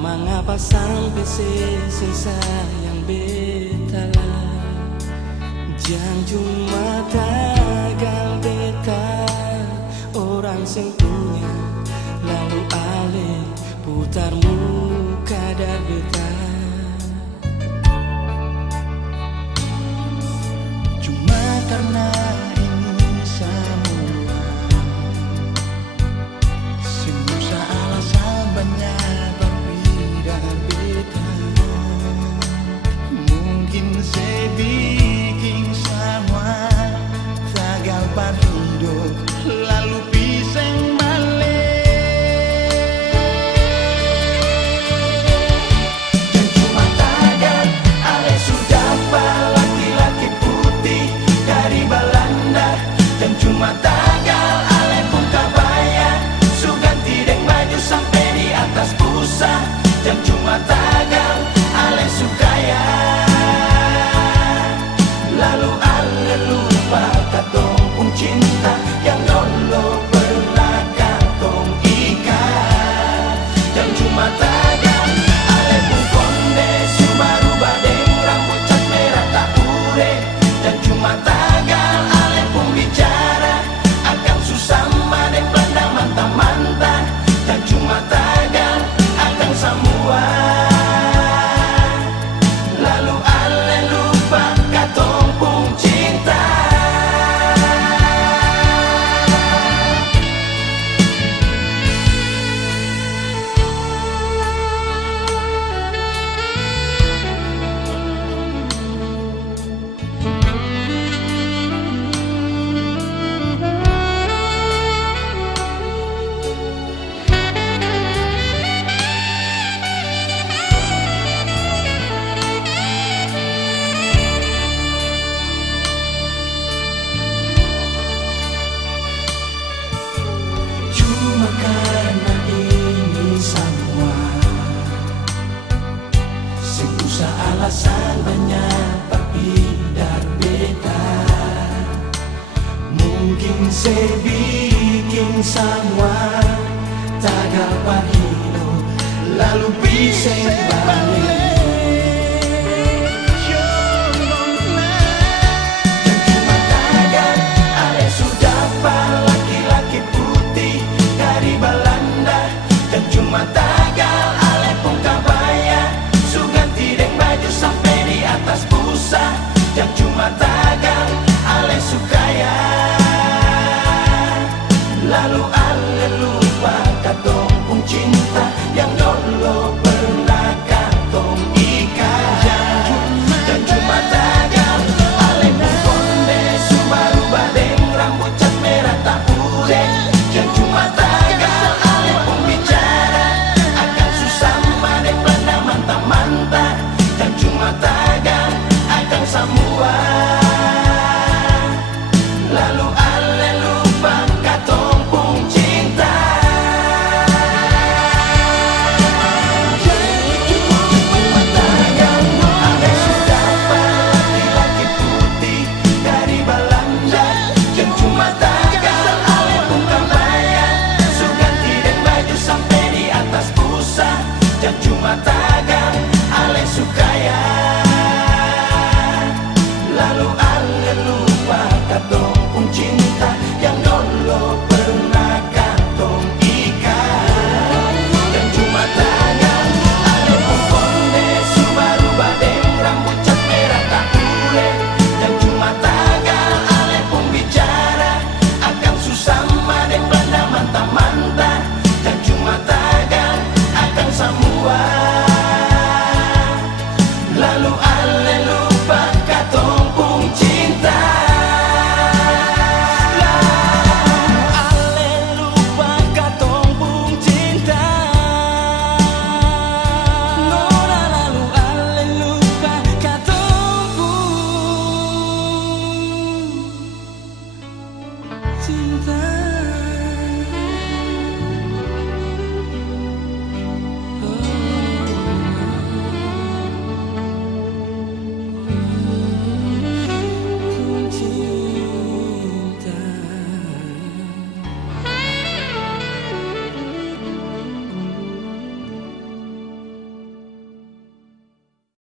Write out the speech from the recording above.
mengapa sampai sesing sayang betala. Jangan cuma tagal beta orang sing punya, lalu alih putar muka dan beta. Cuma karena ini semua, semua alasan banyak berbeda beda. Mungkin saya bikin semua tagal par hidup lalu pisang balik. Dan cuma tagal ale sudah laki-laki putih dari Belanda. Dan cuma tagal ale pun kabaya suganti deng baju sampai di atas busa. Dan cuma tagal ale sukaya lalu ale lupa katong pun cinta yang dulu pernah katong ikat. Dan cuma tagal ale pun konde Subaru badeng rambut cat merah tak ure. Dan cuma tagal ale pun bicara akan susah madeng Belanda mantap-mantap. Dan cuma tagal akan semua lalu ale lupa katong pun cinta. Cuma karena ini semua, susah alasan banyak berbeda beda. Mungkin saya bikin semua tagal par hidup lalu bisa balik. Cuma tagal ale pun kabaya suganti deng baju sampai di atas busa. Dan cuma tagal ale sukaya lalu ale lupa katong pun cinta yang dulu pernah katong ikat. Dan cuma tagal ale pun konde Subaru badeng rambut cat merah tak ure.